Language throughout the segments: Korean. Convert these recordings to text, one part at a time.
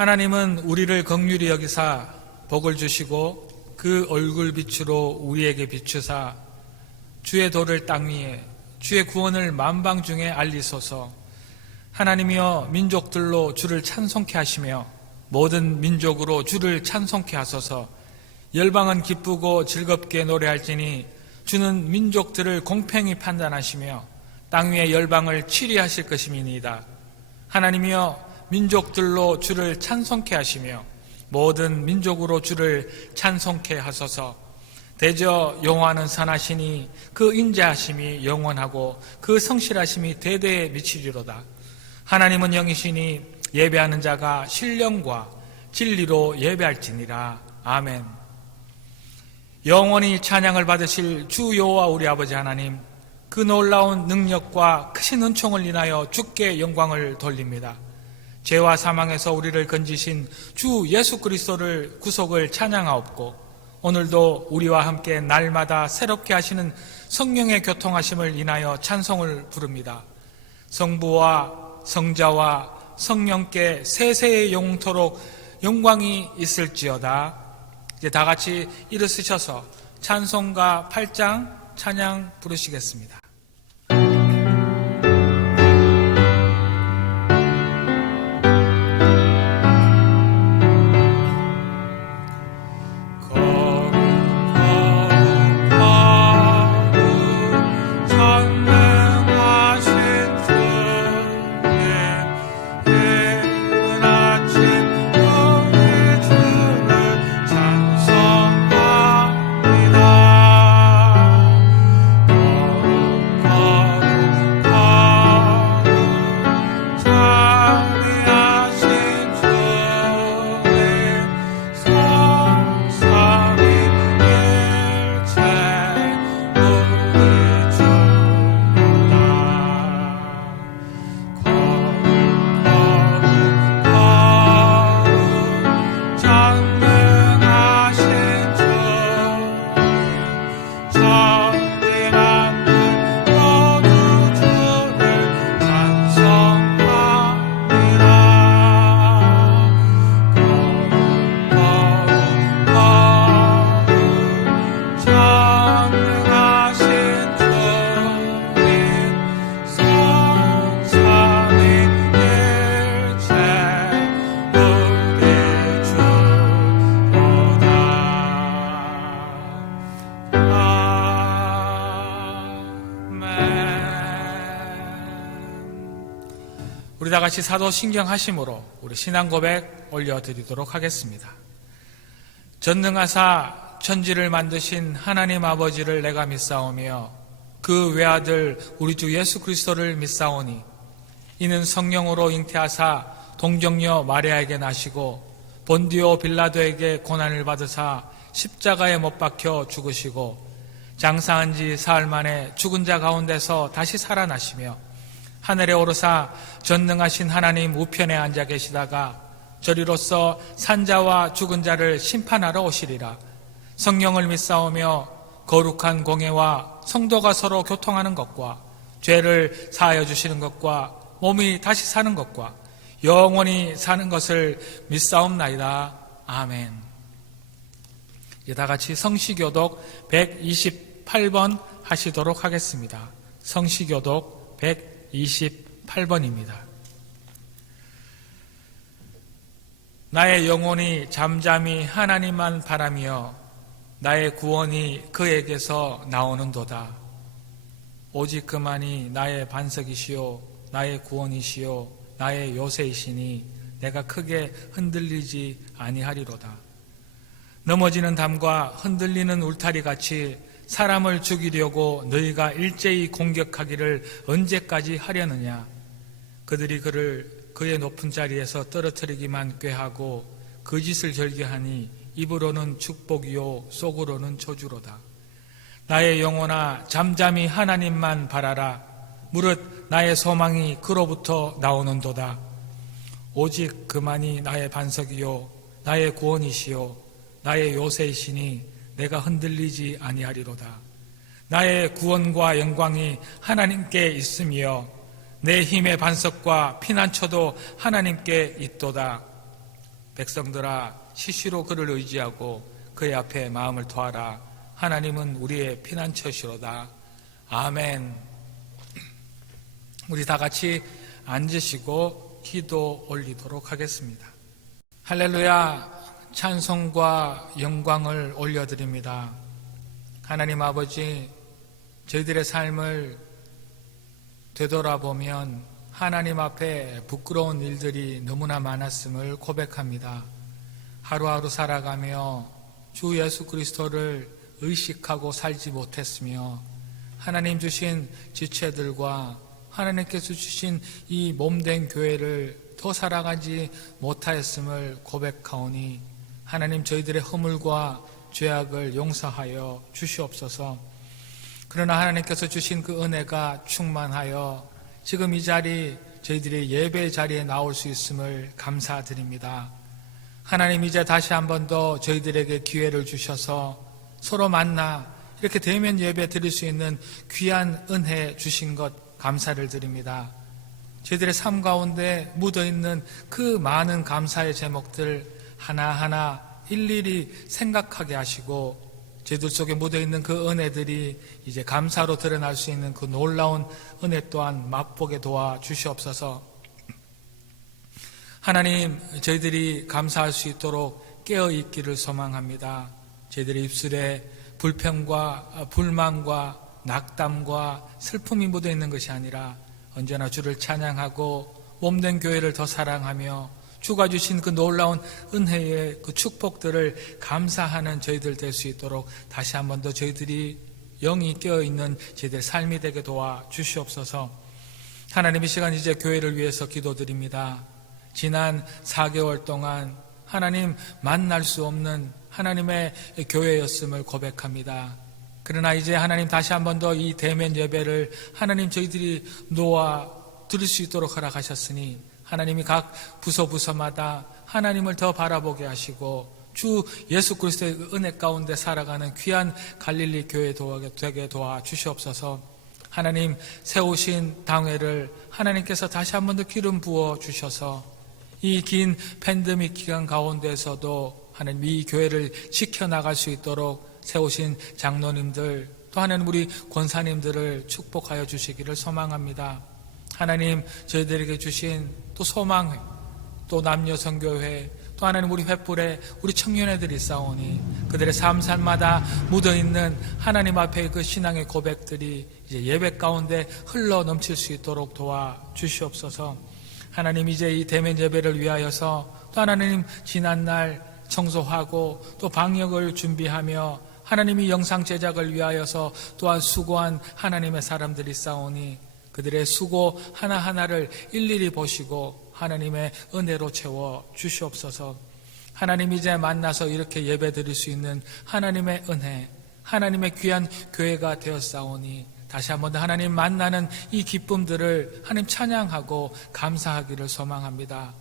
하나님은 우리를 긍휼히 여기사 복을 주시고 그 얼굴 빛으로 우리에게 비추사 주의 도를 땅 위에 주의 구원을 만방 중에 알리소서. 하나님이여 민족들로 주를 찬송케 하시며 모든 민족으로 주를 찬송케 하소서. 열방은 기쁘고 즐겁게 노래할지니 주는 민족들을 공평히 판단하시며 땅 위의 열방을 치리하실 것임이니이다. 하나님이여 민족들로 주를 찬송케 하시며 모든 민족으로 주를 찬송케 하소서. 대저 여호와는 선하시니 그 인자하심이 영원하고 그 성실하심이 대대에 미치리로다. 하나님은 영이시니 예배하는 자가 신령과 진리로 예배할지니라. 아멘. 영원히 찬양을 받으실 주 여호와 우리 아버지 하나님, 그 놀라운 능력과 크신 은총을 인하여 주께 영광을 돌립니다. 죄와 사망에서 우리를 건지신 주 예수 그리스도를 구속을 찬양하옵고 오늘도 우리와 함께 날마다 새롭게 하시는 성령의 교통하심을 인하여 찬송을 부릅니다. 성부와 성자와 성령께 세세의 영토록 영광이 있을지어다. 이제 다 같이 일어서셔서 찬송가 8장 찬양 부르시겠습니다. 우리 다 같이 사도신경 하심으로 우리 신앙 고백 올려드리도록 하겠습니다. 전능하사 천지를 만드신 하나님 아버지를 내가 믿사오며 그 외아들 우리 주 예수 그리스도를 믿사오니 이는 성령으로 잉태하사 동정녀 마리아에게 나시고 본디오 빌라도에게 고난을 받으사 십자가에 못 박혀 죽으시고 장사한 지 사흘 만에 죽은 자 가운데서 다시 살아나시며 하늘에 오르사 전능하신 하나님 우편에 앉아 계시다가 저리로서 산자와 죽은 자를 심판하러 오시리라. 성령을 믿사오며 거룩한 공예와 성도가 서로 교통하는 것과 죄를 사하여 주시는 것과 몸이 다시 사는 것과 영원히 사는 것을 믿사옵나이다. 아멘. 이제 다 같이 성시교독 128번 하시도록 하겠습니다. 성시교독 128번입니다. 나의 영혼이 잠잠히 하나님만 바라며 나의 구원이 그에게서 나오는도다. 오직 그만이 나의 반석이시요 나의 구원이시요 나의 요새이시니 내가 크게 흔들리지 아니하리로다. 넘어지는 담과 흔들리는 울타리같이 사람을 죽이려고 너희가 일제히 공격하기를 언제까지 하려느냐. 그들이 그를 그의 높은 자리에서 떨어뜨리기만 꾀하고 거짓을 절개하니 입으로는 축복이요 속으로는 저주로다. 나의 영혼아 잠잠히 하나님만 바라라. 무릇 나의 소망이 그로부터 나오는도다. 오직 그만이 나의 반석이요 나의 구원이시요 나의 요새이시니 내가 흔들리지 아니하리로다. 나의 구원과 영광이 하나님께 있으며 내 힘의 반석과 피난처도 하나님께 있도다. 백성들아, 시시로 그를 의지하고 그의 앞에 마음을 토하라. 하나님은 우리의 피난처시로다. 아멘. 우리 다 같이 앉으시고 기도 올리도록 하겠습니다. 할렐루야, 찬송과 영광을 올려드립니다. 하나님 아버지, 저희들의 삶을 되돌아보면 하나님 앞에 부끄러운 일들이 너무나 많았음을 고백합니다. 하루하루 살아가며 주 예수 그리스도를 의식하고 살지 못했으며 하나님 주신 지체들과 하나님께서 주신 이 몸된 교회를 더 살아가지 못하였음을 고백하오니 하나님 저희들의 허물과 죄악을 용서하여 주시옵소서. 그러나 하나님께서 주신 그 은혜가 충만하여 지금 이 자리 저희들이 예배 자리에 나올 수 있음을 감사드립니다. 하나님 이제 다시 한 번 더 저희들에게 기회를 주셔서 서로 만나 이렇게 대면 예배 드릴 수 있는 귀한 은혜 주신 것 감사를 드립니다. 저희들의 삶 가운데 묻어있는 그 많은 감사의 제목들 하나하나 일일이 생각하게 하시고 저희들 속에 묻어있는 그 은혜들이 이제 감사로 드러날 수 있는 그 놀라운 은혜 또한 맛보게 도와주시옵소서. 하나님, 저희들이 감사할 수 있도록 깨어있기를 소망합니다. 저희들의 입술에 불평과 불만과 낙담과 슬픔이 묻어있는 것이 아니라 언제나 주를 찬양하고 몸된 교회를 더 사랑하며 주가 주신 그 놀라운 은혜의 그 축복들을 감사하는 저희들 될 수 있도록 다시 한 번 더 저희들이 영이 깨어있는 저희들의 삶이 되게 도와주시옵소서. 하나님, 이 시간 이제 교회를 위해서 기도드립니다. 지난 4개월 동안 하나님 만날 수 없는 하나님의 교회였음을 고백합니다. 그러나 이제 하나님 다시 한 번 더 이 대면 예배를 하나님 저희들이 놓아 드릴 수 있도록 허락하셨으니 하나님이 각 부서마다 하나님을 더 바라보게 하시고 주 예수 그리스도의 은혜 가운데 살아가는 귀한 갈릴리 교회 되게 도와주시옵소서. 하나님 세우신 당회를 하나님께서 다시 한 번 더 기름 부어 주셔서 이 긴 팬데믹 기간 가운데서도 하나님 이 교회를 지켜나갈 수 있도록 세우신 장로님들 또 하나님 우리 권사님들을 축복하여 주시기를 소망합니다. 하나님 저희들에게 주신 또 소망회 또 남녀선교회 또 하나님 우리 횃불에 우리 청년회들이 싸우니 그들의 삶마다 묻어있는 하나님 앞에 그 신앙의 고백들이 이제 예배 가운데 흘러 넘칠 수 있도록 도와주시옵소서. 하나님 이제 이 대면 예배를 위하여서 또 하나님 지난날 청소하고 또 방역을 준비하며 하나님이 영상 제작을 위하여서 또한 수고한 하나님의 사람들이 싸우니 그들의 수고 하나하나를 일일이 보시고 하나님의 은혜로 채워 주시옵소서. 하나님 이제 만나서 이렇게 예배 드릴 수 있는 하나님의 은혜, 하나님의 귀한 교회가 되었사오니 다시 한번 하나님 만나는 이 기쁨들을 하나님 찬양하고 감사하기를 소망합니다.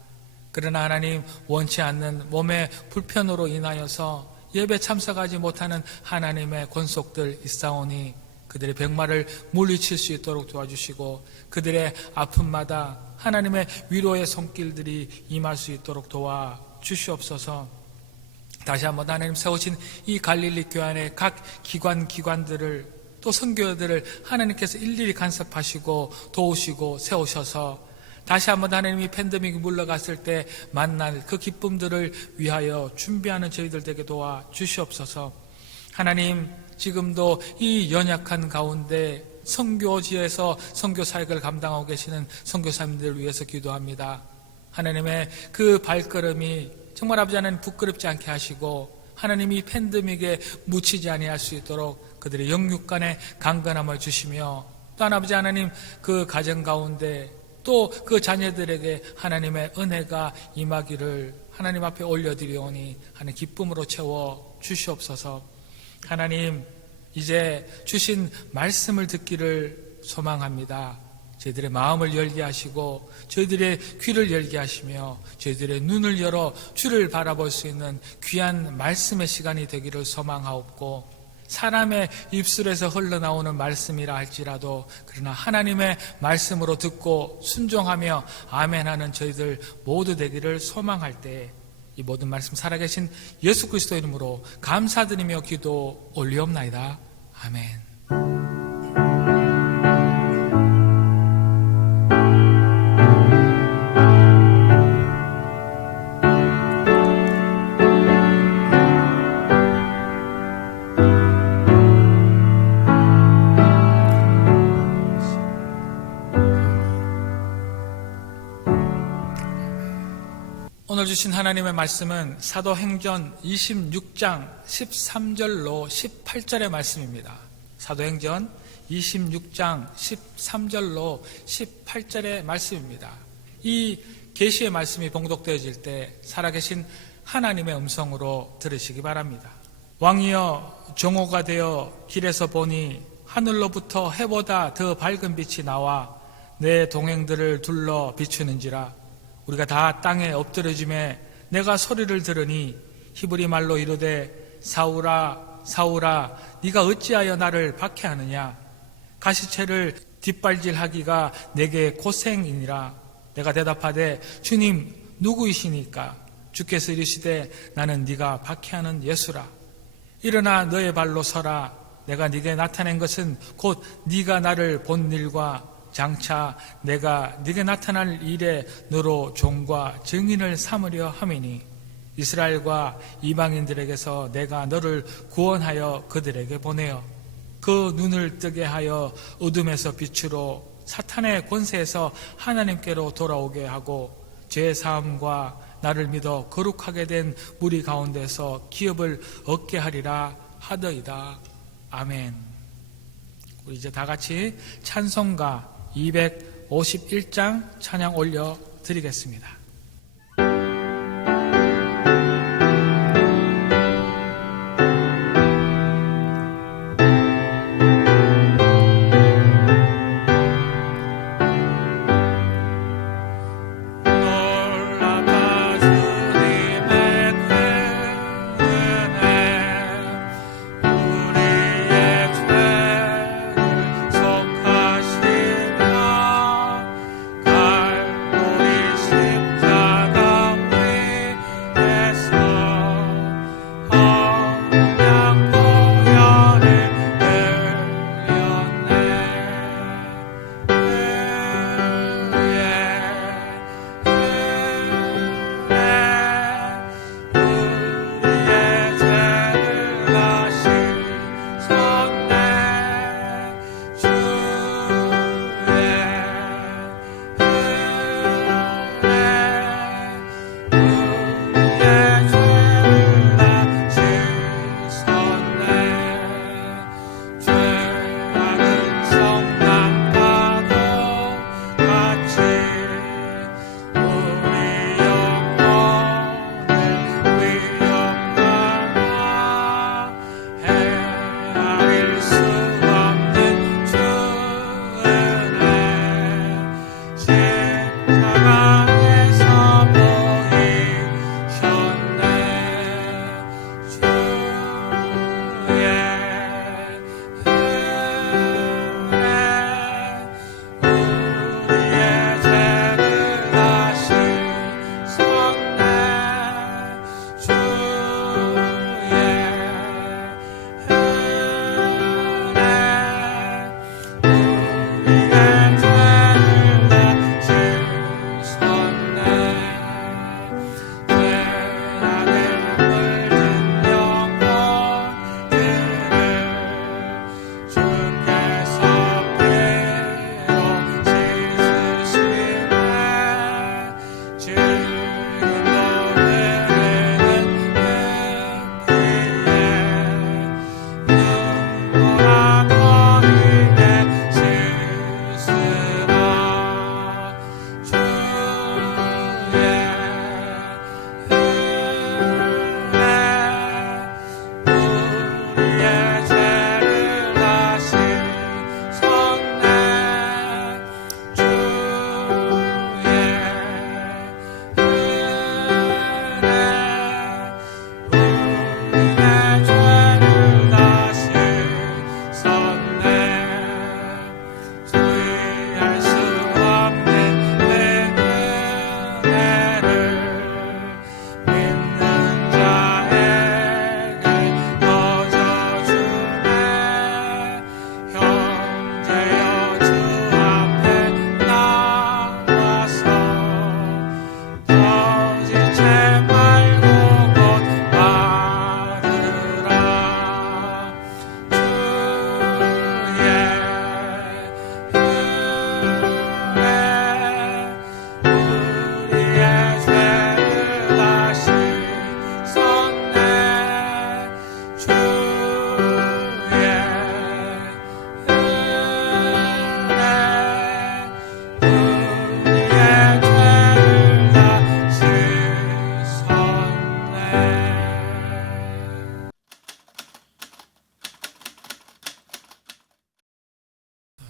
그러나 하나님 원치 않는 몸의 불편으로 인하여서 예배 참석하지 못하는 하나님의 권속들 있사오니 그들의 병마를 물리칠 수 있도록 도와주시고 그들의 아픔마다 하나님의 위로의 손길들이 임할 수 있도록 도와주시옵소서. 다시 한번 하나님 세우신 이 갈릴리 교회 안에 각 기관들을 또 선교들을 하나님께서 일일이 간섭하시고 도우시고 세우셔서 다시 한번 하나님이 팬데믹이 물러갔을 때 만날 그 기쁨들을 위하여 준비하는 저희들 되게 도와주시옵소서. 하나님 지금도 이 연약한 가운데 선교지에서 선교 사역을 감당하고 계시는 선교사님들을 위해서 기도합니다. 하나님의 그 발걸음이 정말 아버지 하나님 부끄럽지 않게 하시고 하나님이 팬데믹에 묻히지 아니할 수 있도록 그들의 영육간의 강건함을 주시며 또한 아버지 하나님 그 가정 가운데 또 그 자녀들에게 하나님의 은혜가 임하기를 하나님 앞에 올려드리오니 하나님 기쁨으로 채워 주시옵소서. 하나님 이제 주신 말씀을 듣기를 소망합니다. 저희들의 마음을 열게 하시고 저희들의 귀를 열게 하시며 저희들의 눈을 열어 주를 바라볼 수 있는 귀한 말씀의 시간이 되기를 소망하옵고 사람의 입술에서 흘러나오는 말씀이라 할지라도 그러나 하나님의 말씀으로 듣고 순종하며 아멘하는 저희들 모두 되기를 소망할 때에 이 모든 말씀 살아계신 예수 그리스도 이름으로 감사드리며 기도 올리옵나이다. 아멘. 오늘 주신 하나님의 말씀은 사도행전 26장 13절로 18절의 말씀입니다. 사도행전 26장 13절로 18절의 말씀입니다. 이 계시의 말씀이 봉독되어질 때 살아계신 하나님의 음성으로 들으시기 바랍니다. 왕이여, 종호가 되어 길에서 보니 하늘로부터 해보다 더 밝은 빛이 나와 내 동행들을 둘러 비추는지라. 우리가 다 땅에 엎드려짐에 내가 소리를 들으니 히브리 말로 이르되 사울아 사울아 네가 어찌하여 나를 박해하느냐. 가시체를 뒷발질하기가 내게 고생이니라. 내가 대답하되 주님 누구이시니까. 주께서 이르시되 나는 네가 박해하는 예수라. 일어나 너의 발로 서라. 내가 네게 나타낸 것은 곧 네가 나를 본 일과 장차 내가 네게 나타날 일에 너로 종과 증인을 삼으려 함이니 이스라엘과 이방인들에게서 내가 너를 구원하여 그들에게 보내어 그 눈을 뜨게 하여 어둠에서 빛으로 사탄의 권세에서 하나님께로 돌아오게 하고 죄 사함과 나를 믿어 거룩하게 된 무리 가운데서 기업을 얻게 하리라 하더이다. 아멘. 우리 이제 다 같이 찬송가 251장 찬양 올려 드리겠습니다. 갈보리 십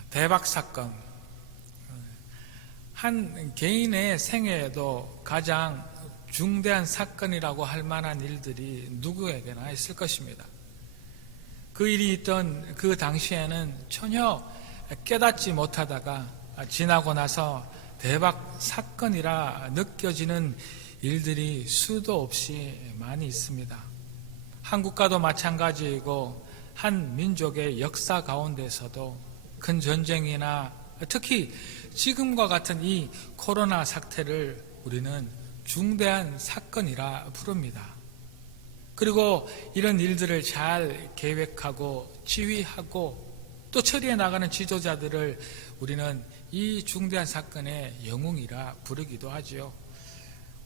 대박 사건. 한 개인의 생애에도 가장 중대한 사건이라고 할 만한 일들이 누구에게나 있을 것입니다. 그 일이 있던 그 당시에는 전혀 깨닫지 못하다가 지나고 나서 대박 사건이라 느껴지는 일들이 수도 없이 많이 있습니다. 한국과도 마찬가지이고 한 민족의 역사 가운데서도 큰 전쟁이나 특히 지금과 같은 이 코로나 사태를 우리는 중대한 사건이라 부릅니다. 그리고 이런 일들을 잘 계획하고 지휘하고 또 처리해 나가는 지도자들을 우리는 이 중대한 사건의 영웅이라 부르기도 하지요.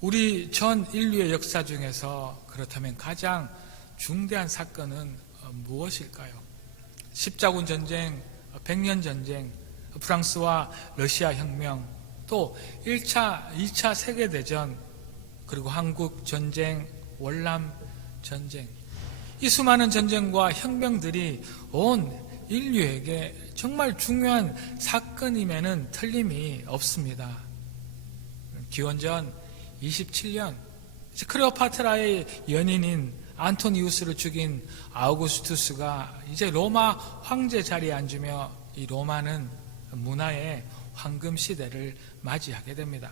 우리 전 인류의 역사 중에서 그렇다면 가장 중대한 사건은 무엇일까요? 십자군 전쟁, 백년 전쟁, 프랑스와 러시아 혁명, 또 1차, 2차 세계대전, 그리고 한국 전쟁, 월남 전쟁. 이 수많은 전쟁과 혁명들이 온 인류에게 정말 중요한 사건임에는 틀림이 없습니다. 기원전 27년 클레오파트라의 연인인 안토니우스를 죽인 아우구스투스가 이제 로마 황제 자리에 앉으며 이 로마는 문화의 황금 시대를 맞이하게 됩니다.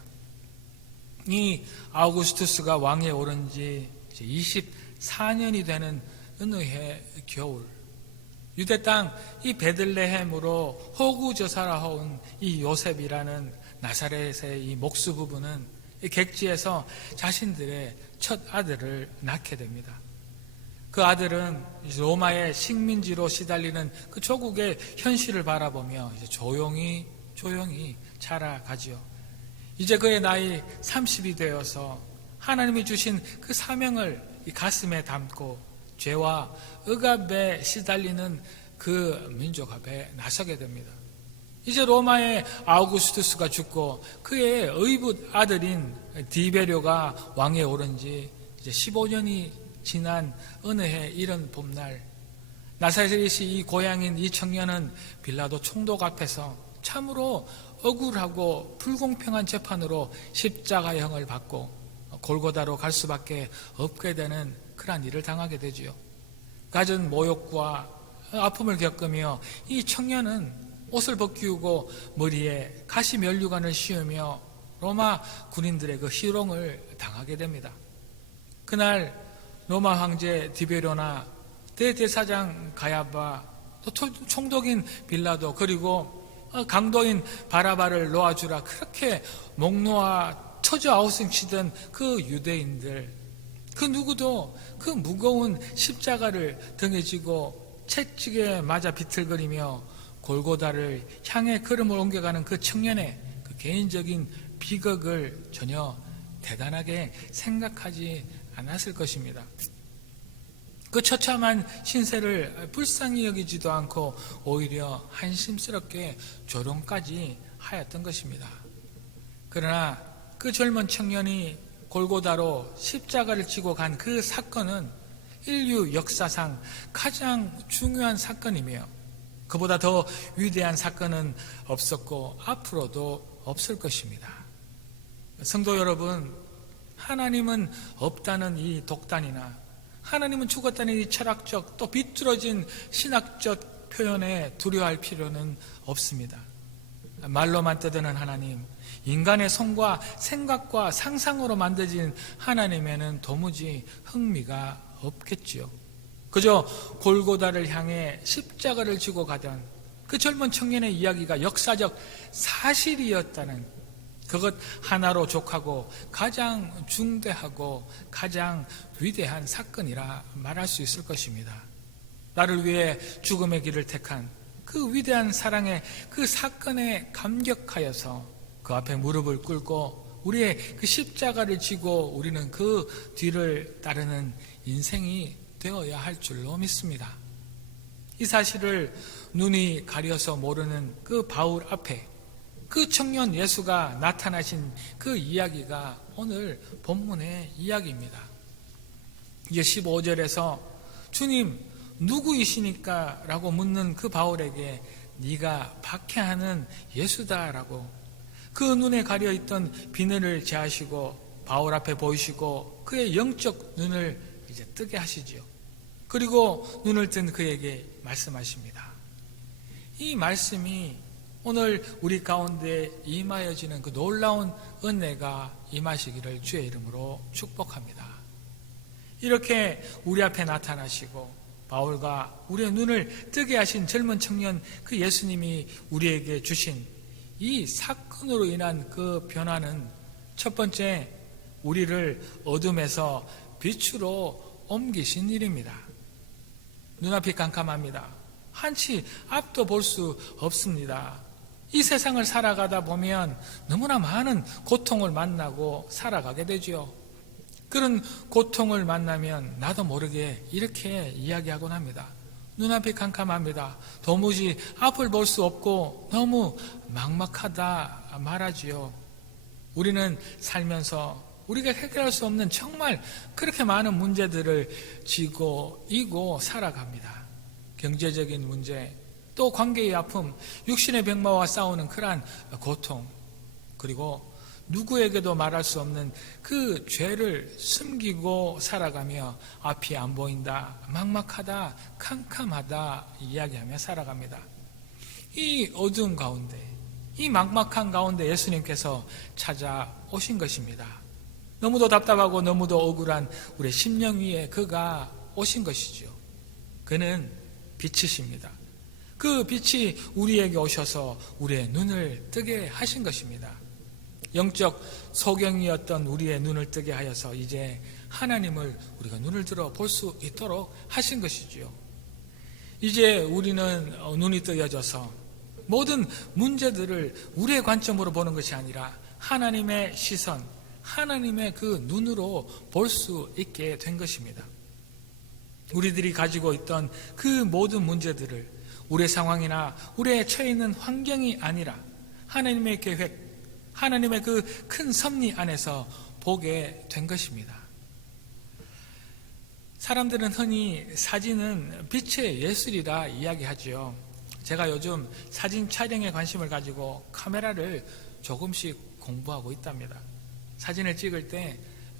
이 아우구스투스가 왕위에 오른 지 24년이 되는 어느 해 겨울, 유대 땅 이 베들레헴으로 호구저사라 온 이 요셉이라는 나사렛의 이 목수 부부는 이 객지에서 자신들의 첫 아들을 낳게 됩니다. 그 아들은 로마의 식민지로 시달리는 그 조국의 현실을 바라보며 이제 조용히 자라가지요. 이제 그의 나이 30이 되어서 하나님이 주신 그 사명을 이 가슴에 담고 죄와 억압에 시달리는 그 민족 앞에 나서게 됩니다. 이제 로마의 아우구스투스가 죽고 그의 의붓 아들인 디베료가 왕에 오른 지 이제 15년이 지난 어느 해 이런 봄날, 나사렛이 이 고향인 이 청년은 빌라도 총독 앞에서 참으로 억울하고 불공평한 재판으로 십자가형을 받고 골고다로 갈 수밖에 없게 되는 그러한 일을 당하게 되지요. 갖은 모욕과 아픔을 겪으며 이 청년은 옷을 벗기우고 머리에 가시 면류관을 씌우며 로마 군인들의 그 희롱을 당하게 됩니다. 그날 로마 황제 디베료나 대제사장 가야바, 또 총독인 빌라도, 그리고 강도인 바라바를 놓아주라 그렇게 목 놓아 처져 아우성치던 그 유대인들, 그 누구도 그 무거운 십자가를 등에 지고 채찍에 맞아 비틀거리며 골고다를 향해 걸음을 옮겨가는 그 청년의 그 개인적인 비극을 전혀 대단하게 생각하지 않았을 것입니다. 그 처참한 신세를 불쌍히 여기지도 않고 오히려 한심스럽게 조롱까지 하였던 것입니다. 그러나 그 젊은 청년이 골고다로 십자가를 지고 간 그 사건은 인류 역사상 가장 중요한 사건이며 그보다 더 위대한 사건은 없었고 앞으로도 없을 것입니다. 성도 여러분, 하나님은 없다는 이 독단이나 하나님은 죽었다는 이 철학적 또 비뚤어진 신학적 표현에 두려워할 필요는 없습니다. 말로만 떠드는 하나님, 인간의 손과 생각과 상상으로 만들어진 하나님에는 도무지 흥미가 없겠지요. 그저 골고다를 향해 십자가를 지고 가던 그 젊은 청년의 이야기가 역사적 사실이었다는 그것 하나로 족하고 가장 중대하고 가장 위대한 사건이라 말할 수 있을 것입니다. 나를 위해 죽음의 길을 택한 그 위대한 사랑의 그 사건에 감격하여서 그 앞에 무릎을 꿇고 우리의 그 십자가를 지고 우리는 그 뒤를 따르는 인생이 되어야 할 줄로 믿습니다. 이 사실을 눈이 가려서 모르는 그 바울 앞에 그 청년 예수가 나타나신 그 이야기가 오늘 본문의 이야기입니다. 이제 15절에서 주님 누구이시니까? 라고 묻는 그 바울에게 네가 박해하는 예수다라고 그 눈에 가려있던 비늘을 제하시고 바울 앞에 보이시고 그의 영적 눈을 이제 뜨게 하시지요. 그리고 눈을 뜬 그에게 말씀하십니다. 이 말씀이 오늘 우리 가운데 임하여지는 그 놀라운 은혜가 임하시기를 주의 이름으로 축복합니다. 이렇게 우리 앞에 나타나시고 바울과 우리의 눈을 뜨게 하신 젊은 청년 그 예수님이 우리에게 주신 이 사건으로 인한 그 변화는 첫 번째, 우리를 어둠에서 빛으로 옮기신 일입니다. 눈앞이 깜깜합니다. 한치 앞도 볼 수 없습니다. 이 세상을 살아가다 보면 너무나 많은 고통을 만나고 살아가게 되죠. 그런 고통을 만나면 나도 모르게 이렇게 이야기하곤 합니다. 눈앞이 캄캄합니다. 도무지 앞을 볼 수 없고 너무 막막하다 말하지요. 우리는 살면서 우리가 해결할 수 없는 정말 그렇게 많은 문제들을 지고 이고 살아갑니다. 경제적인 문제, 또 관계의 아픔, 육신의 병마와 싸우는 그러한 고통, 그리고 누구에게도 말할 수 없는 그 죄를 숨기고 살아가며 앞이 안 보인다, 막막하다, 캄캄하다 이야기하며 살아갑니다. 이 어두운 가운데, 이 막막한 가운데 예수님께서 찾아오신 것입니다. 너무도 답답하고 너무도 억울한 우리 심령 위에 그가 오신 것이죠. 그는 빛이십니다. 그 빛이 우리에게 오셔서 우리의 눈을 뜨게 하신 것입니다. 영적 소경이었던 우리의 눈을 뜨게 하여서 이제 하나님을 우리가 눈을 들어 볼 수 있도록 하신 것이지요. 이제 우리는 눈이 뜨여져서 모든 문제들을 우리의 관점으로 보는 것이 아니라 하나님의 시선, 하나님의 그 눈으로 볼 수 있게 된 것입니다. 우리들이 가지고 있던 그 모든 문제들을 우리의 상황이나 우리의 처해 있는 환경이 아니라 하나님의 계획, 하나님의 그 큰 섭리 안에서 보게 된 것입니다. 사람들은 흔히 사진은 빛의 예술이라 이야기하지요. 제가 요즘 사진 촬영에 관심을 가지고 카메라를 조금씩 공부하고 있답니다. 사진을 찍을 때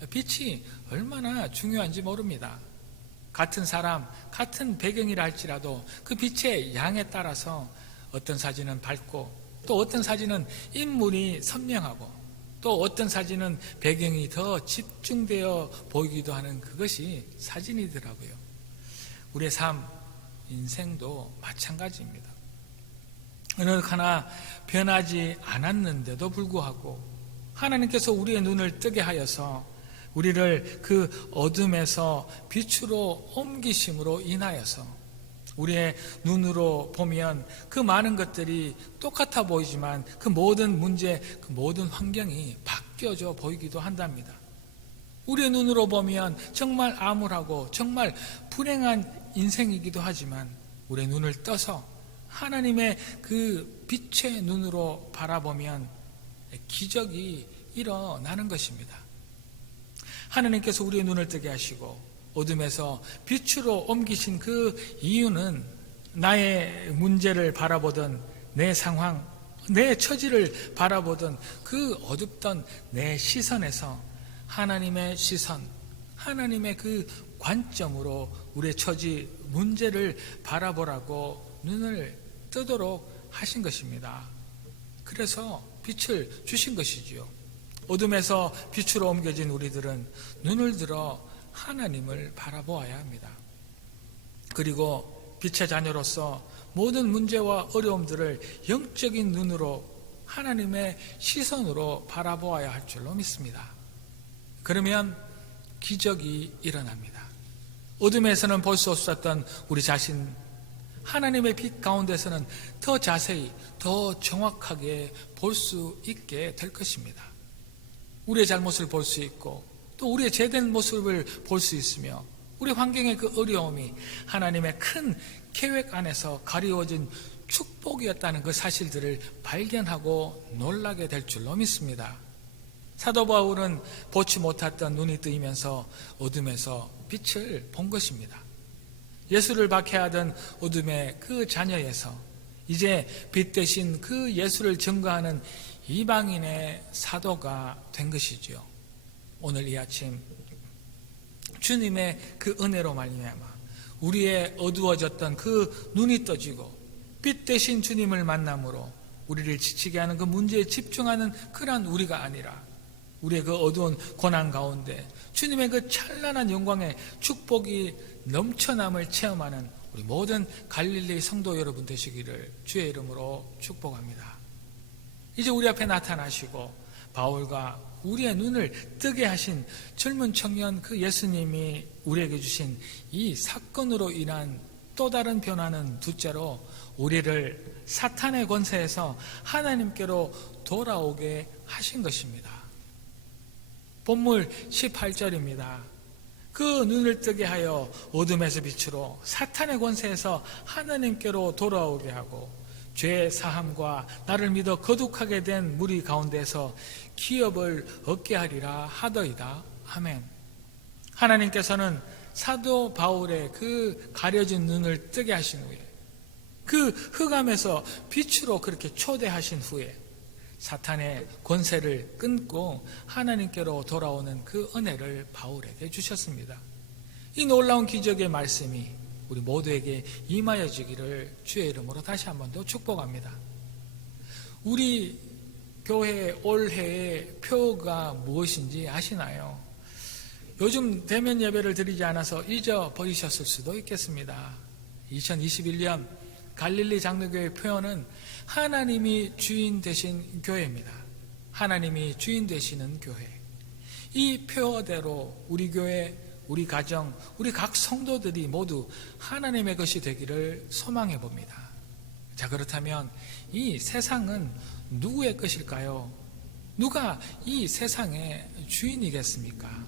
빛이 얼마나 중요한지 모릅니다. 같은 사람, 같은 배경이라 할지라도 그 빛의 양에 따라서 어떤 사진은 밝고 또 어떤 사진은 인물이 선명하고 또 어떤 사진은 배경이 더 집중되어 보이기도 하는 그것이 사진이더라고요. 우리의 삶, 인생도 마찬가지입니다. 어느 하나 변하지 않았는데도 불구하고 하나님께서 우리의 눈을 뜨게 하여서 우리를 그 어둠에서 빛으로 옮기심으로 인하여서 우리의 눈으로 보면 그 많은 것들이 똑같아 보이지만 그 모든 문제, 그 모든 환경이 바뀌어져 보이기도 한답니다. 우리의 눈으로 보면 정말 암울하고 정말 불행한 인생이기도 하지만 우리의 눈을 떠서 하나님의 그 빛의 눈으로 바라보면 기적이 일어나는 것입니다. 하나님께서 우리의 눈을 뜨게 하시고 어둠에서 빛으로 옮기신 그 이유는 나의 문제를 바라보던 내 상황, 내 처지를 바라보던 그 어둡던 내 시선에서 하나님의 시선, 하나님의 그 관점으로 우리의 처지, 문제를 바라보라고 눈을 뜨도록 하신 것입니다. 그래서 빛을 주신 것이지요. 어둠에서 빛으로 옮겨진 우리들은 눈을 들어 하나님을 바라보아야 합니다. 그리고 빛의 자녀로서 모든 문제와 어려움들을 영적인 눈으로 하나님의 시선으로 바라보아야 할 줄로 믿습니다. 그러면 기적이 일어납니다. 어둠에서는 볼 수 없었던 우리 자신, 하나님의 빛 가운데서는 더 자세히, 더 정확하게 볼 수 있게 될 것입니다. 우리의 잘못을 볼 수 있고 또 우리의 죄된 모습을 볼 수 있으며 우리 환경의 그 어려움이 하나님의 큰 계획 안에서 가리워진 축복이었다는 그 사실들을 발견하고 놀라게 될 줄로 믿습니다. 사도 바울은 보지 못했던 눈이 뜨이면서 어둠에서 빛을 본 것입니다. 예수를 박해하던 어둠의 그 자녀에서 이제 빛 대신 그 예수를 증거하는 이방인의 사도가 된 것이지요. 오늘 이 아침 주님의 그 은혜로 말미암아 우리의 어두워졌던 그 눈이 떠지고 빛 대신 주님을 만남으로 우리를 지치게 하는 그 문제에 집중하는 그러한 우리가 아니라 우리의 그 어두운 고난 가운데 주님의 그 찬란한 영광의 축복이 넘쳐남을 체험하는 우리 모든 갈릴리 성도 여러분 되시기를 주의 이름으로 축복합니다. 이제 우리 앞에 나타나시고 바울과 우리의 눈을 뜨게 하신 젊은 청년 그 예수님이 우리에게 주신 이 사건으로 인한 또 다른 변화는 둘째로 우리를 사탄의 권세에서 하나님께로 돌아오게 하신 것입니다. 본문 18절입니다. 그 눈을 뜨게 하여 어둠에서 빛으로 사탄의 권세에서 하나님께로 돌아오게 하고 죄의 사함과 나를 믿어 거룩하게 된 무리 가운데서 기업을 얻게 하리라 하더이다. 아멘. 하나님께서는 사도 바울의 그 가려진 눈을 뜨게 하신 후에 그 흑암에서 빛으로 그렇게 초대하신 후에 사탄의 권세를 끊고 하나님께로 돌아오는 그 은혜를 바울에게 주셨습니다. 이 놀라운 기적의 말씀이 우리 모두에게 임하여지기를 주의 이름으로 다시 한 번 더 축복합니다. 우리 교회 올해의 표가 무엇인지 아시나요? 요즘 대면 예배를 드리지 않아서 잊어버리셨을 수도 있겠습니다. 2021년 갈릴리 장로교회 표어는 하나님이 주인 되신 교회입니다. 하나님이 주인 되시는 교회. 이 표어대로 우리 교회, 우리 가정, 우리 각 성도들이 모두 하나님의 것이 되기를 소망해 봅니다. 자, 그렇다면 이 세상은 누구의 것일까요? 누가 이 세상의 주인이겠습니까?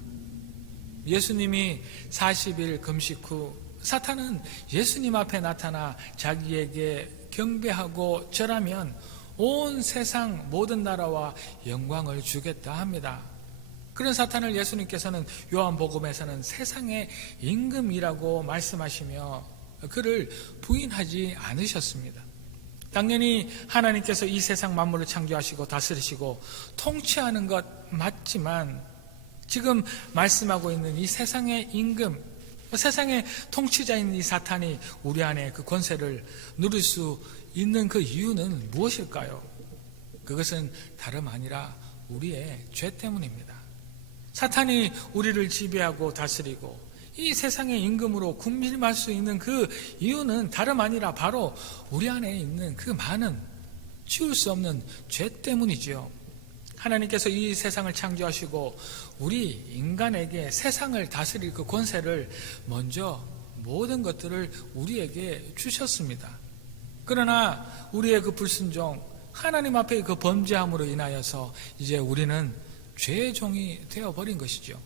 예수님이 40일 금식 후 사탄은 예수님 앞에 나타나 자기에게 경배하고 절하면 온 세상 모든 나라와 영광을 주겠다 합니다. 그런 사탄을 예수님께서는 요한복음에서는 세상의 임금이라고 말씀하시며 그를 부인하지 않으셨습니다. 당연히 하나님께서 이 세상 만물을 창조하시고 다스리시고 통치하는 것 맞지만 지금 말씀하고 있는 이 세상의 임금, 세상의 통치자인 이 사탄이 우리 안에 그 권세를 누릴 수 있는 그 이유는 무엇일까요? 그것은 다름 아니라 우리의 죄 때문입니다. 사탄이 우리를 지배하고 다스리고 이 세상의 임금으로 군림할 수 있는 그 이유는 다름 아니라 바로 우리 안에 있는 그 많은 지울 수 없는 죄 때문이지요. 하나님께서 이 세상을 창조하시고 우리 인간에게 세상을 다스릴 그 권세를 먼저 모든 것들을 우리에게 주셨습니다. 그러나 우리의 그 불순종, 하나님 앞에 그 범죄함으로 인하여서 이제 우리는 죄의 종이 되어버린 것이죠.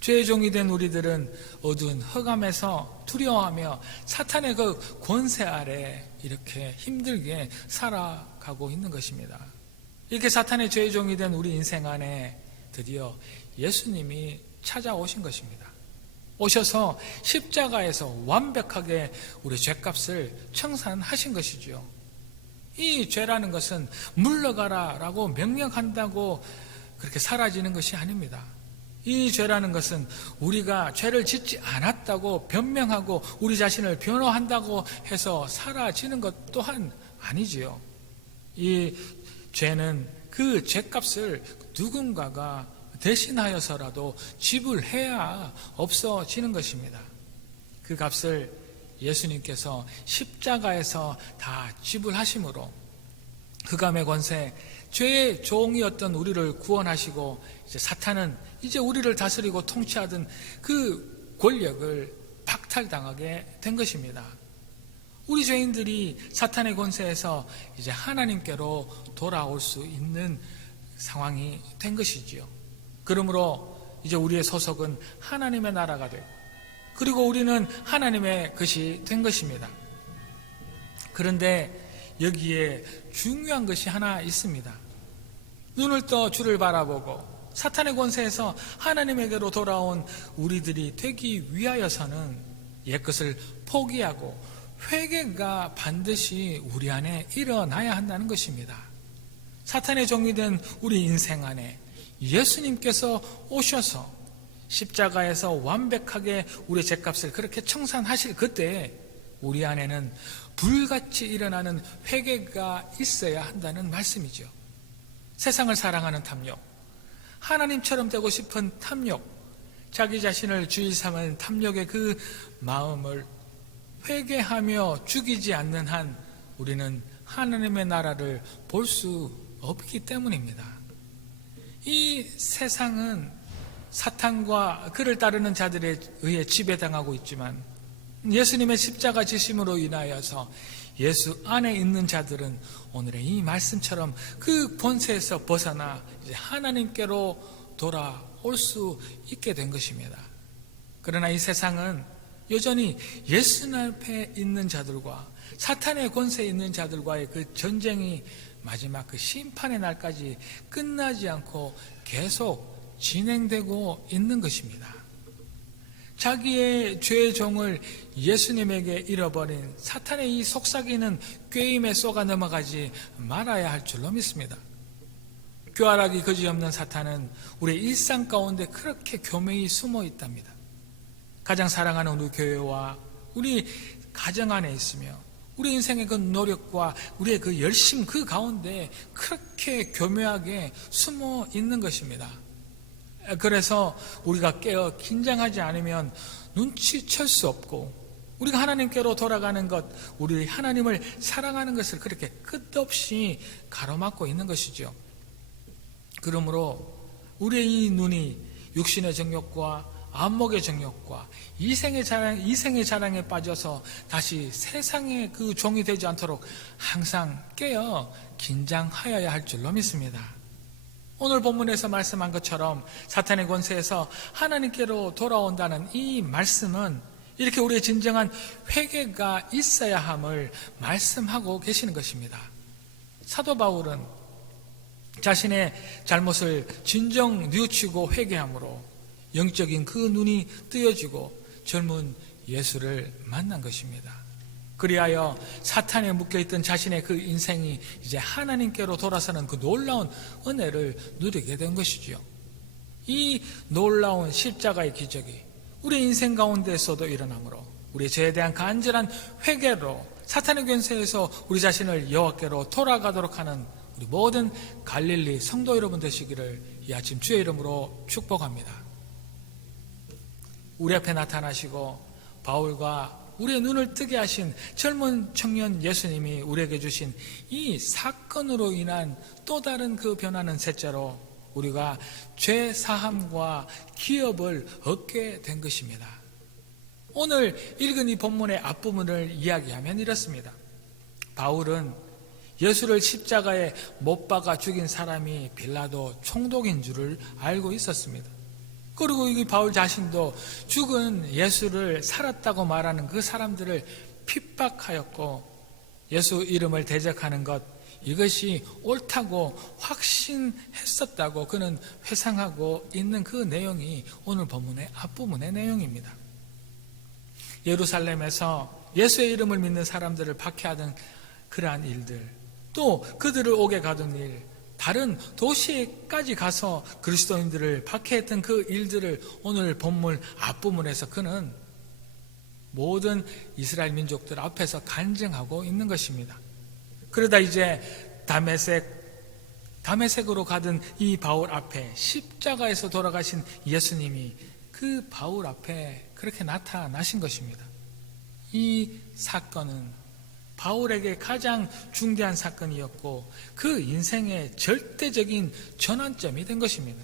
죄의 종이 된 우리들은 어두운 흑암에서 두려워하며 사탄의 그 권세 아래 이렇게 힘들게 살아가고 있는 것입니다. 이렇게 사탄의 죄의 종이 된 우리 인생 안에 드디어 예수님이 찾아오신 것입니다. 오셔서 십자가에서 완벽하게 우리 죄값을 청산하신 것이죠. 이 죄라는 것은 물러가라 라고 명령한다고 그렇게 사라지는 것이 아닙니다. 이 죄라는 것은 우리가 죄를 짓지 않았다고 변명하고 우리 자신을 변호한다고 해서 사라지는 것 또한 아니지요. 이 죄는 그 죄값을 누군가가 대신하여서라도 지불해야 없어지는 것입니다. 그 값을 예수님께서 십자가에서 다 지불하심으로 흑암의 권세, 죄의 종이었던 우리를 구원하시고 이제 사탄은 이제 우리를 다스리고 통치하던 그 권력을 박탈당하게 된 것입니다. 우리 죄인들이 사탄의 권세에서 이제 하나님께로 돌아올 수 있는 상황이 된 것이지요. 그러므로 이제 우리의 소속은 하나님의 나라가 되고 그리고 우리는 하나님의 것이 된 것입니다. 그런데 여기에 중요한 것이 하나 있습니다. 눈을 떠 주를 바라보고 사탄의 권세에서 하나님에게로 돌아온 우리들이 되기 위하여서는 옛것을 포기하고 회개가 반드시 우리 안에 일어나야 한다는 것입니다. 사탄의 종이 된 우리 인생 안에 예수님께서 오셔서 십자가에서 완벽하게 우리의 죄값을 그렇게 청산하실 그때 우리 안에는 불같이 일어나는 회개가 있어야 한다는 말씀이죠. 세상을 사랑하는 탐욕, 하나님처럼 되고 싶은 탐욕, 자기 자신을 주의 삼은 탐욕의 그 마음을 회개하며 죽이지 않는 한 우리는 하나님의 나라를 볼 수 없기 때문입니다. 이 세상은 사탄과 그를 따르는 자들에 의해 지배당하고 있지만 예수님의 십자가 지심으로 인하여서 예수 안에 있는 자들은 오늘의 이 말씀처럼 그 권세에서 벗어나 이제 하나님께로 돌아올 수 있게 된 것입니다. 그러나 이 세상은 여전히 예수 앞에 있는 자들과 사탄의 권세에 있는 자들과의 그 전쟁이 마지막 그 심판의 날까지 끝나지 않고 계속 진행되고 있는 것입니다. 자기의 죄의 종을 예수님에게 잃어버린 사탄의 이 속삭이는 꾀임에 쏘가 넘어가지 말아야 할 줄로 믿습니다. 교활하기 그지없는 사탄은 우리의 일상 가운데 그렇게 교묘히 숨어 있답니다. 가장 사랑하는 우리 교회와 우리 가정 안에 있으며 우리 인생의 그 노력과 우리의 그 열심 그 가운데 그렇게 교묘하게 숨어 있는 것입니다. 그래서 우리가 깨어 긴장하지 않으면 눈치챌 수 없고 우리가 하나님께로 돌아가는 것, 우리 하나님을 사랑하는 것을 그렇게 끝없이 가로막고 있는 것이죠. 그러므로 우리의 이 눈이 육신의 정욕과 안목의 정욕과 이생의 자랑에 빠져서 다시 세상의 그 종이 되지 않도록 항상 깨어 긴장하여야 할 줄로 믿습니다. 오늘 본문에서 말씀한 것처럼 사탄의 권세에서 하나님께로 돌아온다는 이 말씀은 이렇게 우리의 진정한 회개가 있어야 함을 말씀하고 계시는 것입니다. 사도 바울은 자신의 잘못을 진정 뉘우치고 회개함으로 영적인 그 눈이 뜨여지고 젊은 예수를 만난 것입니다. 그리하여 사탄에 묶여있던 자신의 그 인생이 이제 하나님께로 돌아서는 그 놀라운 은혜를 누리게 된 것이지요. 이 놀라운 십자가의 기적이 우리 인생 가운데서도 일어나므로 우리의 죄에 대한 간절한 회개로 사탄의 권세에서 우리 자신을 여호와께로 돌아가도록 하는 우리 모든 갈릴리 성도 여러분 되시기를 이 아침 주의 이름으로 축복합니다. 우리 앞에 나타나시고 바울과 우리의 눈을 뜨게 하신 젊은 청년 예수님이 우리에게 주신 이 사건으로 인한 또 다른 그 변화는 셋째로 우리가 죄 사함과 기업을 얻게 된 것입니다. 오늘 읽은 이 본문의 앞부분을 이야기하면 이렇습니다. 바울은 예수를 십자가에 못 박아 죽인 사람이 빌라도 총독인 줄을 알고 있었습니다. 그리고 이 바울 자신도 죽은 예수를 살았다고 말하는 그 사람들을 핍박하였고 예수 이름을 대적하는 것 이것이 옳다고 확신했었다고 그는 회상하고 있는 그 내용이 오늘 본문의 앞부분의 내용입니다. 예루살렘에서 예수의 이름을 믿는 사람들을 박해하던 그러한 일들, 또 그들을 옥에 가둔 일, 다른 도시까지 가서 그리스도인들을 박해했던 그 일들을 오늘 본문 앞부분에서 그는 모든 이스라엘 민족들 앞에서 간증하고 있는 것입니다. 그러다 이제 다메섹으로 가던 이 바울 앞에 십자가에서 돌아가신 예수님이 그 바울 앞에 그렇게 나타나신 것입니다. 이 사건은 바울에게 가장 중대한 사건이었고 그 인생의 절대적인 전환점이 된 것입니다.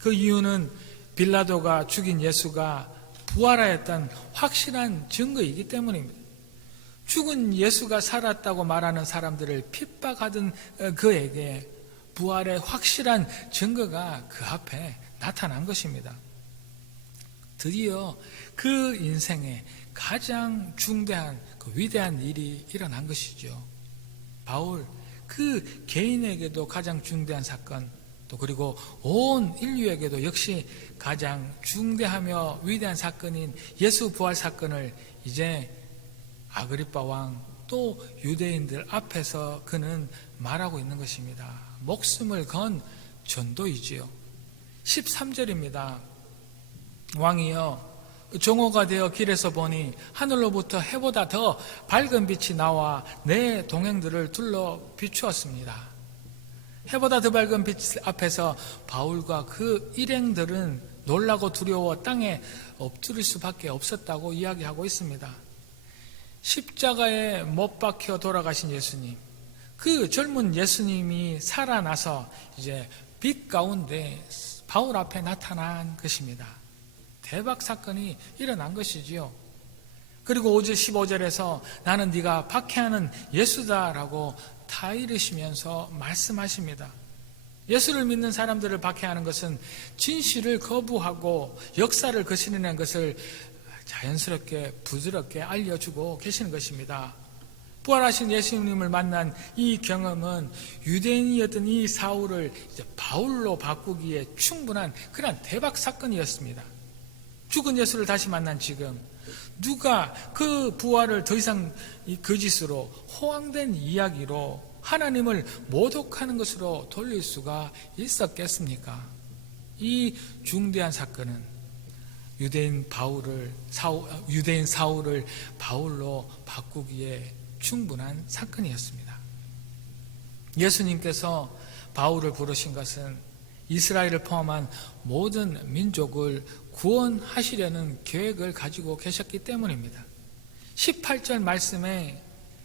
그 이유는 빌라도가 죽인 예수가 부활하였던 확실한 증거이기 때문입니다. 죽은 예수가 살았다고 말하는 사람들을 핍박하던 그에게 부활의 확실한 증거가 그 앞에 나타난 것입니다. 드디어 그 인생에 가장 중대한 그 위대한 일이 일어난 것이죠. 바울 그 개인에게도 가장 중대한 사건, 또 그리고 온 인류에게도 역시 가장 중대하며 위대한 사건인 예수 부활 사건을 이제 아그리빠 왕 또 유대인들 앞에서 그는 말하고 있는 것입니다. 목숨을 건 전도이지요. 13절입니다. 왕이여 종호가 되어 길에서 보니 하늘로부터 해보다 더 밝은 빛이 나와 내 동행들을 둘러 비추었습니다. 해보다 더 밝은 빛 앞에서 바울과 그 일행들은 놀라고 두려워 땅에 엎드릴 수밖에 없었다고 이야기하고 있습니다. 십자가에 못 박혀 돌아가신 예수님, 그 젊은 예수님이 살아나서 이제 빛 가운데 바울 앞에 나타난 것입니다. 대박 사건이 일어난 것이지요. 그리고 15절에서 나는 네가 박해하는 예수다라고 다 이르시면서 말씀하십니다. 예수를 믿는 사람들을 박해하는 것은 진실을 거부하고 역사를 거스르는 것을 자연스럽게 부드럽게 알려주고 계시는 것입니다. 부활하신 예수님을 만난 이 경험은 유대인이었던 이 사울을 이제 바울로 바꾸기에 충분한 그런 대박 사건이었습니다. 죽은 예수를 다시 만난 지금 누가 그 부활을 더 이상 이 거짓으로 호황된 이야기로 하나님을 모독하는 것으로 돌릴 수가 있었겠습니까? 이 중대한 사건은 유대인 사울을 바울로 바꾸기에 충분한 사건이었습니다. 예수님께서 바울을 부르신 것은 이스라엘을 포함한 모든 민족을 구원하시려는 계획을 가지고 계셨기 때문입니다. 18절 말씀에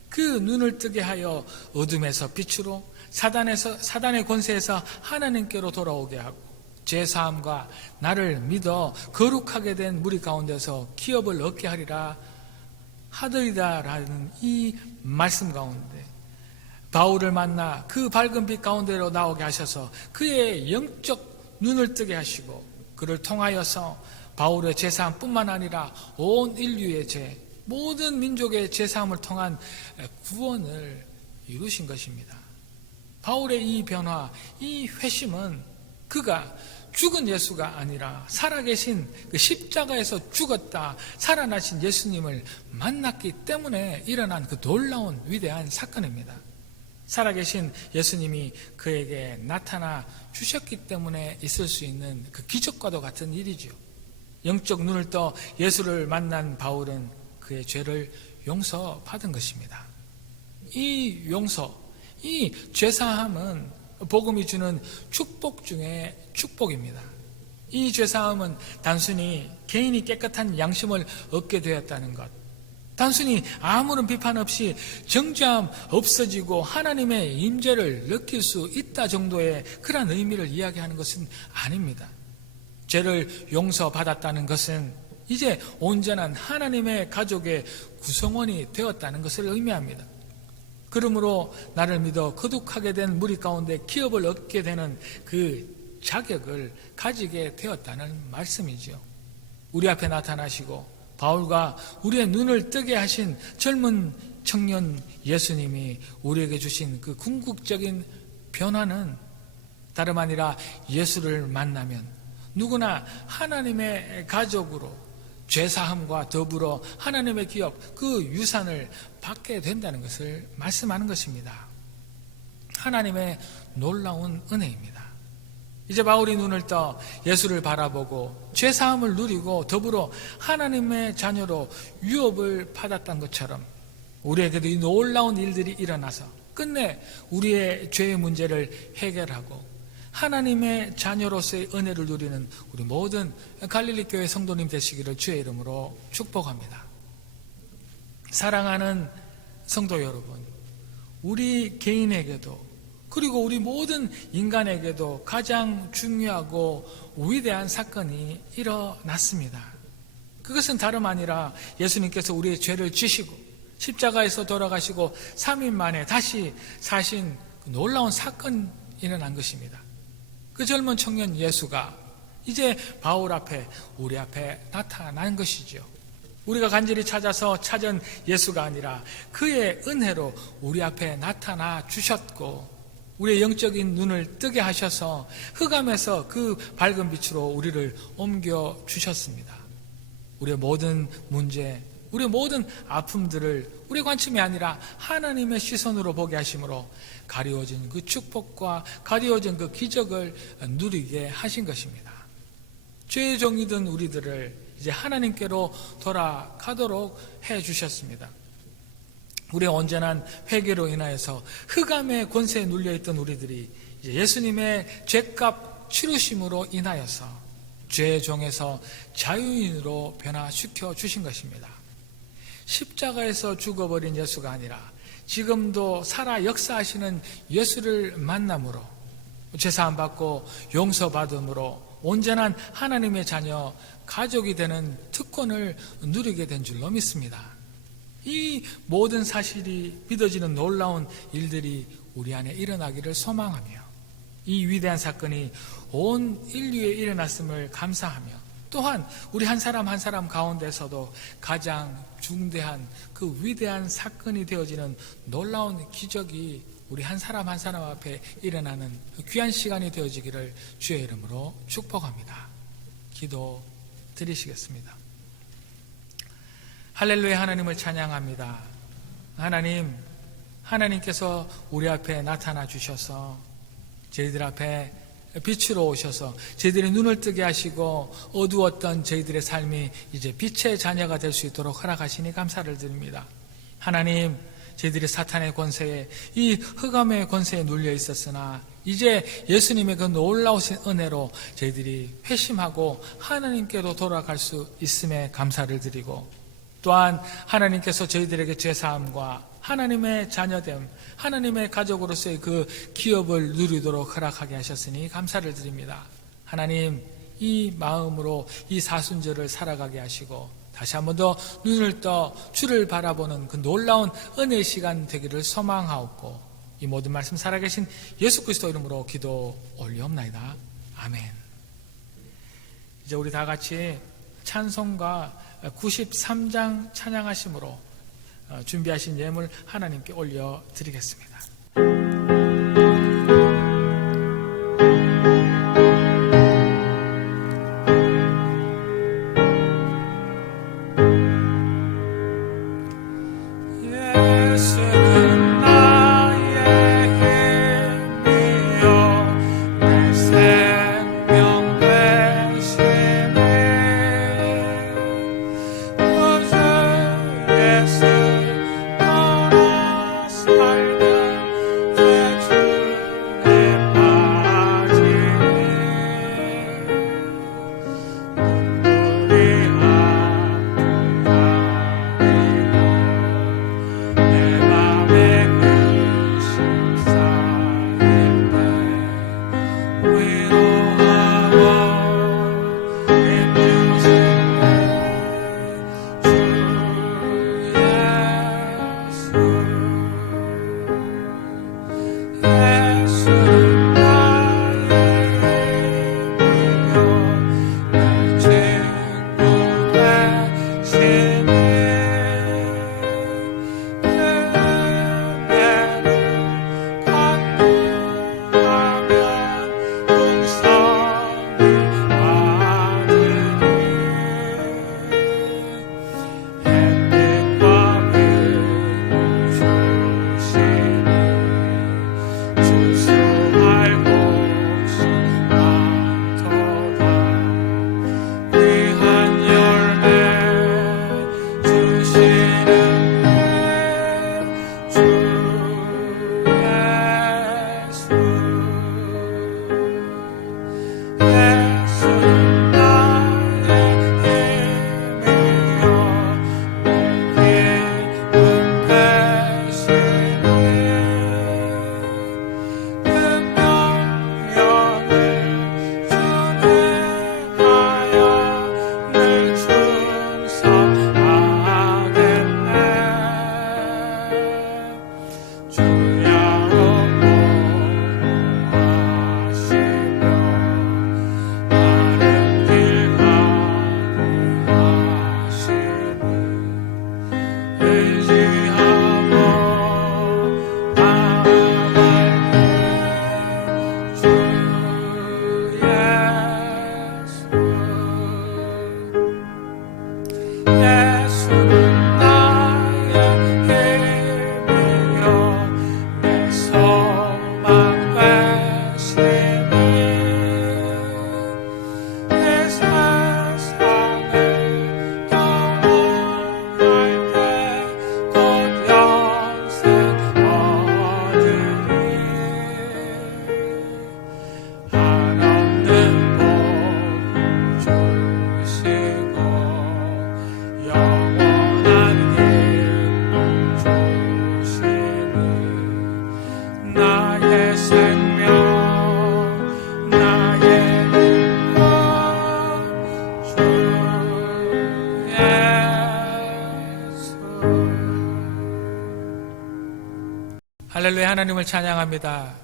그 눈을 뜨게 하여 어둠에서 빛으로 사단의 권세에서 하나님께로 돌아오게 하고 죄사함과 나를 믿어 거룩하게 된 무리 가운데서 기업을 얻게 하리라라는 이 말씀 가운데 바울을 만나 그 밝은 빛 가운데로 나오게 하셔서 그의 영적 눈을 뜨게 하시고 그를 통하여서 바울의 죄사함뿐만 아니라 온 인류의 죄, 모든 민족의 죄사함을 통한 구원을 이루신 것입니다. 바울의 이 변화, 이 회심은 그가 죽은 예수가 아니라 살아계신 그 십자가에서 죽었다 살아나신 예수님을 만났기 때문에 일어난 그 놀라운 위대한 사건입니다. 살아계신 예수님이 그에게 나타나 주셨기 때문에 있을 수 있는 그 기적과도 같은 일이죠. 영적 눈을 떠 예수를 만난 바울은 그의 죄를 용서받은 것입니다. 이 용서, 이 죄사함은 복음이 주는 축복 중에 축복입니다. 이 죄사함은 단순히 개인이 깨끗한 양심을 얻게 되었다는 것, 단순히 아무런 비판 없이 정죄함 없어지고 하나님의 임재를 느낄 수 있다 정도의 그런 의미를 이야기하는 것은 아닙니다. 죄를 용서받았다는 것은 이제 온전한 하나님의 가족의 구성원이 되었다는 것을 의미합니다. 그러므로 나를 믿어 거룩하게 된 무리 가운데 기업을 얻게 되는 그 자격을 가지게 되었다는 말씀이죠. 우리 앞에 나타나시고 바울과 우리의 눈을 뜨게 하신 젊은 청년 예수님이 우리에게 주신 그 궁극적인 변화는 다름 아니라 예수를 만나면 누구나 하나님의 가족으로 죄사함과 더불어 하나님의 기업, 그 유산을 받게 된다는 것을 말씀하는 것입니다. 하나님의 놀라운 은혜입니다. 이제 바울이 눈을 떠 예수를 바라보고 죄사함을 누리고 더불어 하나님의 자녀로 유업을 받았던 것처럼 우리에게도 이 놀라운 일들이 일어나서 끝내 우리의 죄의 문제를 해결하고 하나님의 자녀로서의 은혜를 누리는 우리 모든 갈릴리 교회 성도님 되시기를 주의 이름으로 축복합니다. 사랑하는 성도 여러분, 우리 개인에게도 그리고 우리 모든 인간에게도 가장 중요하고 위대한 사건이 일어났습니다. 그것은 다름 아니라 예수님께서 우리의 죄를 지시고 십자가에서 돌아가시고 3일 만에 다시 사신 그 놀라운 사건이 일어난 것입니다. 그 젊은 청년 예수가 이제 바울 앞에 우리 앞에 나타난 것이죠. 우리가 간절히 찾아서 찾은 예수가 아니라 그의 은혜로 우리 앞에 나타나 주셨고 우리의 영적인 눈을 뜨게 하셔서 흑암에서 그 밝은 빛으로 우리를 옮겨 주셨습니다. 우리의 모든 문제, 우리 모든 아픔들을 우리 관점이 아니라 하나님의 시선으로 보게 하심으로 가리워진 그 축복과 가리워진 그 기적을 누리게 하신 것입니다. 죄의 종이던 우리들을 이제 하나님께로 돌아가도록 해 주셨습니다. 우리의 온전한 회개로 인하여서 흑암의 권세에 눌려있던 우리들이 이제 예수님의 죄값 치르심으로 인하여서 죄의 종에서 자유인으로 변화시켜 주신 것입니다. 십자가에서 죽어버린 예수가 아니라 지금도 살아 역사하시는 예수를 만남으로 죄사함 받고 용서받음으로 온전한 하나님의 자녀, 가족이 되는 특권을 누리게 된 줄로 믿습니다. 이 모든 사실이 믿어지는 놀라운 일들이 우리 안에 일어나기를 소망하며 이 위대한 사건이 온 인류에 일어났음을 감사하며 또한 우리 한 사람 한 사람 가운데서도 가장 중대한 그 위대한 사건이 되어지는 놀라운 기적이 우리 한 사람 한 사람 앞에 일어나는 귀한 시간이 되어지기를 주의 이름으로 축복합니다. 기도 드리시겠습니다. 할렐루야. 하나님을 찬양합니다. 하나님께서 우리 앞에 나타나 주셔서 저희들 앞에 빛으로 오셔서 저희들의 눈을 뜨게 하시고 어두웠던 저희들의 삶이 이제 빛의 자녀가 될 수 있도록 허락하시니 감사를 드립니다. 하나님, 저희들이 사탄의 권세에 이 흑암의 권세에 눌려 있었으나 이제 예수님의 그 놀라우신 은혜로 저희들이 회심하고 하나님께로 돌아갈 수 있음에 감사를 드리고 또한 하나님께서 저희들에게 죄사함과 하나님의 자녀됨, 하나님의 가족으로서의 그 기업을 누리도록 허락하게 하셨으니 감사를 드립니다. 하나님, 이 마음으로 이 사순절을 살아가게 하시고 다시 한 번 더 눈을 떠 주를 바라보는 그 놀라운 은혜의 시간 되기를 소망하옵고 이 모든 말씀 살아계신 예수 그리스도 이름으로 기도 올리옵나이다. 아멘. 이제 우리 다 같이 찬송가 93장 찬양하심으로 준비하신 예물 하나님께 올려드리겠습니다. 할렐루야. 하나님을 찬양합니다.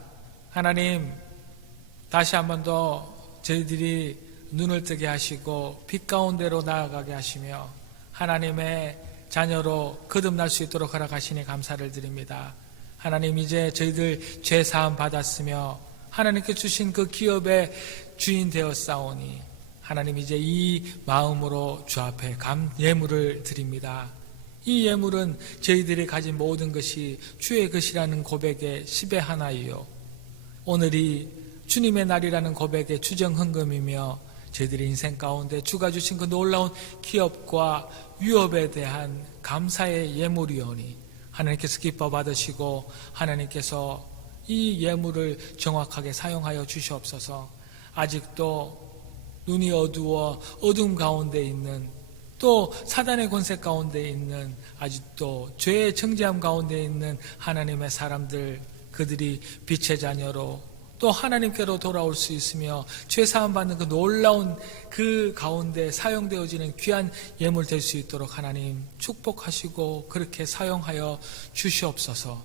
하나님, 다시 한 번 더 저희들이 눈을 뜨게 하시고 빛 가운데로 나아가게 하시며 하나님의 자녀로 거듭날 수 있도록 허락하시니 감사를 드립니다. 하나님, 이제 저희들 죄 사함 받았으며 하나님께 주신 그 기업의 주인 되었사오니 하나님, 이제 이 마음으로 주 앞에 예물을 드립니다. 이 예물은 저희들이 가진 모든 것이 주의 것이라는 고백의 10의 하나이요, 오늘이 주님의 날이라는 고백의 주정헌금이며 저희들의 인생 가운데 주가 주신 그 놀라운 기업과 유업에 대한 감사의 예물이오니 하나님께서 기뻐 받으시고 하나님께서 이 예물을 정확하게 사용하여 주시옵소서. 아직도 눈이 어두워 어둠 가운데 있는, 또 사단의 권세 가운데 있는, 아직도 죄의 정죄함 가운데 있는 하나님의 사람들, 그들이 빛의 자녀로 또 하나님께로 돌아올 수 있으며 죄 사함 받는 그 놀라운 그 가운데 사용되어지는 귀한 예물 될 수 있도록 하나님 축복하시고 그렇게 사용하여 주시옵소서.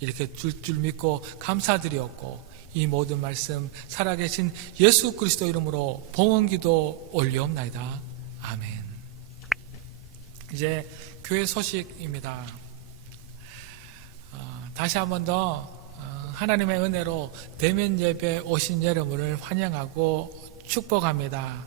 이렇게 줄 믿고 감사드렸고 이 모든 말씀 살아계신 예수 그리스도 이름으로 봉헌기도 올리옵나이다. 아멘. 이제 교회 소식입니다. 다시 한 번 더 하나님의 은혜로 대면 예배 오신 여러분을 환영하고 축복합니다.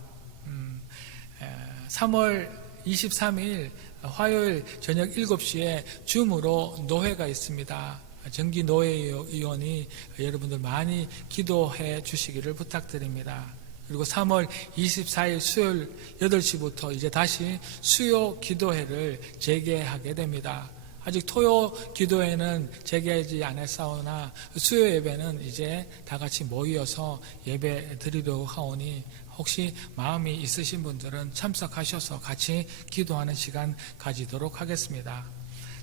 3월 23일 화요일 저녁 7시에 줌으로 노회가 있습니다. 정기 노회위원이 여러분들 많이 기도해 주시기를 부탁드립니다. 그리고 3월 24일 수요일 8시부터 이제 다시 수요 기도회를 재개하게 됩니다. 아직 토요 기도회는 재개하지 않았사오나 수요 예배는 이제 다 같이 모여서 예배 드리려고 하오니 혹시 마음이 있으신 분들은 참석하셔서 같이 기도하는 시간 가지도록 하겠습니다.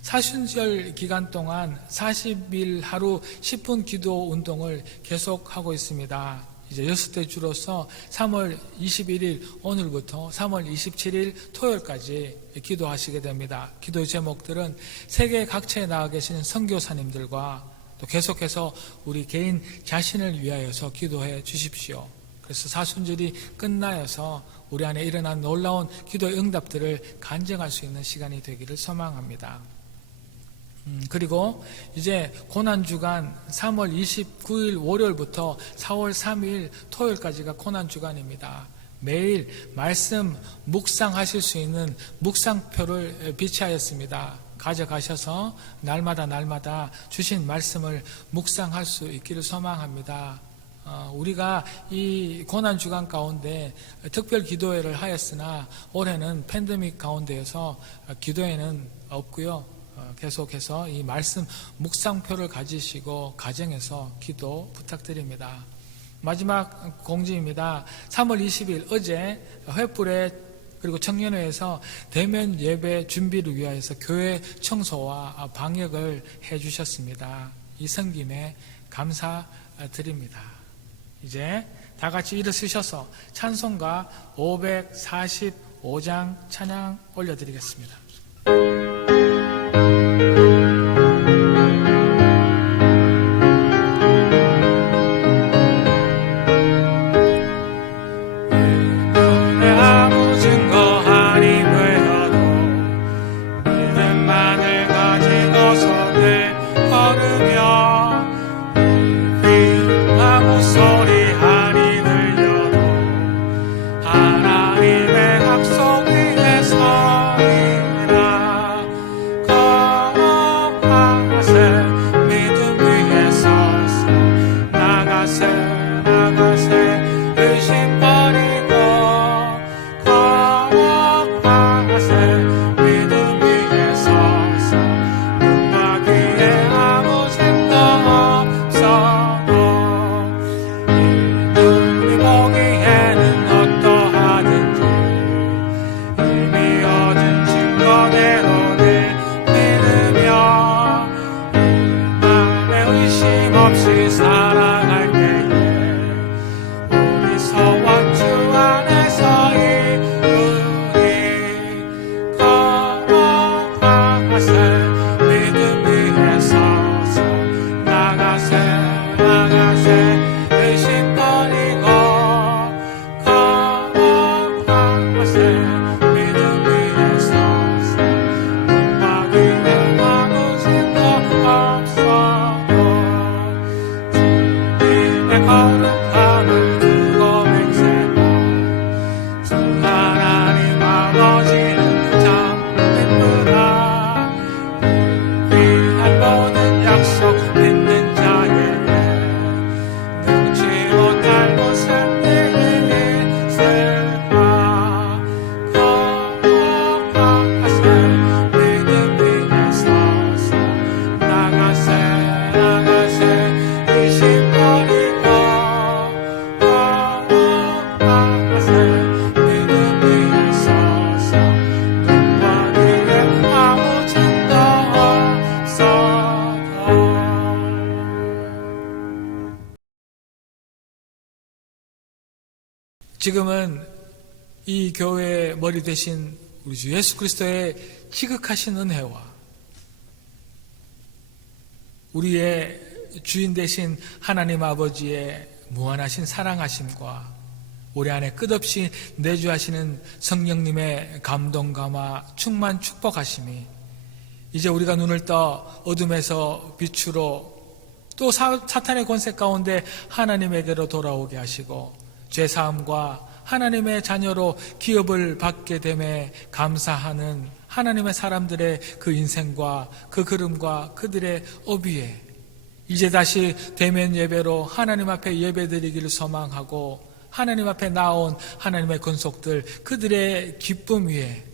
사순절 기간 동안 40일 하루 10분 기도 운동을 계속하고 있습니다. 이제 6대 주로서 3월 21일 오늘부터 3월 27일 토요일까지 기도하시게 됩니다. 기도의 제목들은 세계 각처에 나와 계시는 선교사님들과 또 계속해서 우리 개인 자신을 위하여서 기도해 주십시오. 그래서 사순절이 끝나여서 우리 안에 일어난 놀라운 기도의 응답들을 간증할 수 있는 시간이 되기를 소망합니다. 그리고 이제 고난주간 3월 29일 월요일부터 4월 3일 토요일까지가 고난주간입니다. 매일 말씀 묵상하실 수 있는 묵상표를 비치하였습니다. 가져가셔서 날마다 주신 말씀을 묵상할 수 있기를 소망합니다. 우리가 이 고난주간 가운데 특별 기도회를 하였으나 올해는 팬데믹 가운데여서 기도회는 없고요. 계속해서 이 말씀 묵상표를 가지시고 가정에서 기도 부탁드립니다. 마지막 공지입니다. 3월 20일 어제 횃불에 그리고 청년회에서 대면 예배 준비를 위하여서 교회 청소와 방역을 해주셨습니다. 이 섬김에 감사드립니다. 이제 다 같이 일어서셔서 찬송가 545장 찬양 올려드리겠습니다. 지금은 이 교회의 머리 되신 우리 주 예수 그리스도의 지극하신 은혜와 우리의 주인 되신 하나님 아버지의 무한하신 사랑하심과 우리 안에 끝없이 내주하시는 성령님의 감동감화 충만 축복하심이 이제 우리가 눈을 떠 어둠에서 빛으로 또 사탄의 권세 가운데 하나님에게로 돌아오게 하시고 죄사함과 하나님의 자녀로 기업을 받게 됨에 감사하는 하나님의 사람들의 그 인생과 그 걸음과 그들의 어비에 이제 다시 대면 예배로 하나님 앞에 예배드리기를 소망하고 하나님 앞에 나온 하나님의 권속들 그들의 기쁨 위에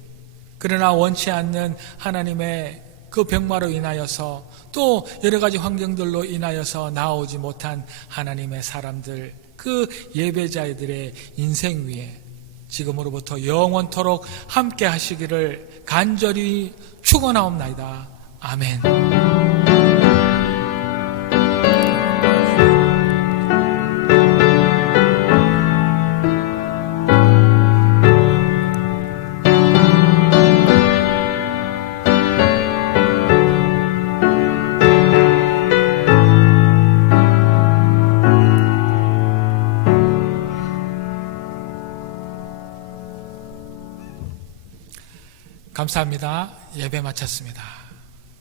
그러나 원치 않는 하나님의 그 병마로 인하여서 또 여러 가지 환경들로 인하여서 나오지 못한 하나님의 사람들 그 예배자들의 인생 위에 지금으로부터 영원토록 함께 하시기를 간절히 축원하옵나이다. 아멘. 감사합니다. 예배 마쳤습니다.